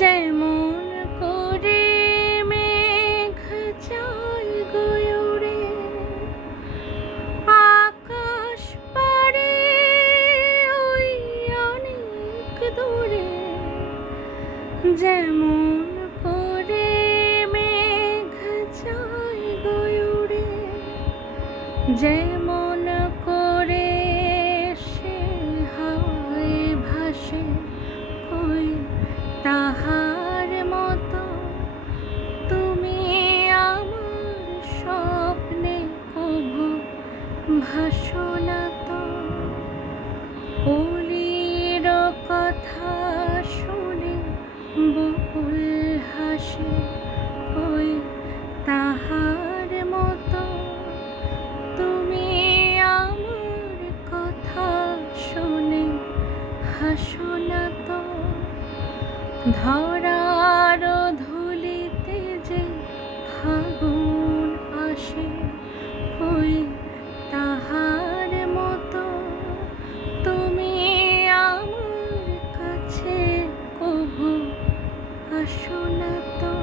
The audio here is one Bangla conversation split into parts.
যেমন করে মেঘ যায় গয়ুরে আকাশ পারে ওই অনেক দূরে, যেমন করে মেঘ যায় গয়ুরে, যেমন করে সে হাওয়ায় ভাসে কই তাহার মতো তুমি আমার স্বপ্নে কভু ভাসো না তো। কলির কথা শুনে বকুল হাসে কই তাহার মতো তুমি আমার কথা শুনে হাসো না তো। ধরার ধুলিতে যে ফাগুন আসে কই তাহার মতো তুমি আমার কাছে কভু আসো না তো।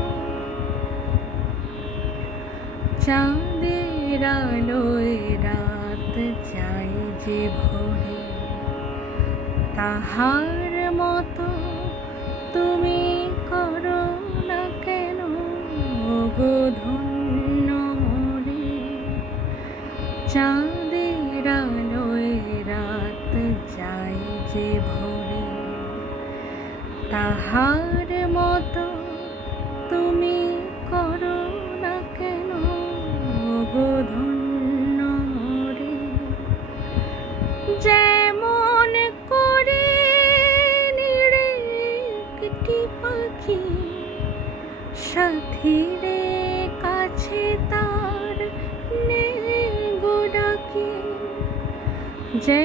চাঁদের আলোয় রাত যায় যে ভরে তাহার মতো তুমি করো না কেন গো ধন্য মোরে। চাঁদের আলোয় রাত যায় যে ভরে তাহার মতো তুমি করো না কেন গো ধন্য মোরে। যেমন করে নিড়ে একটি পাখি সাথীরে কাছে তার নে গো ডাকে, যে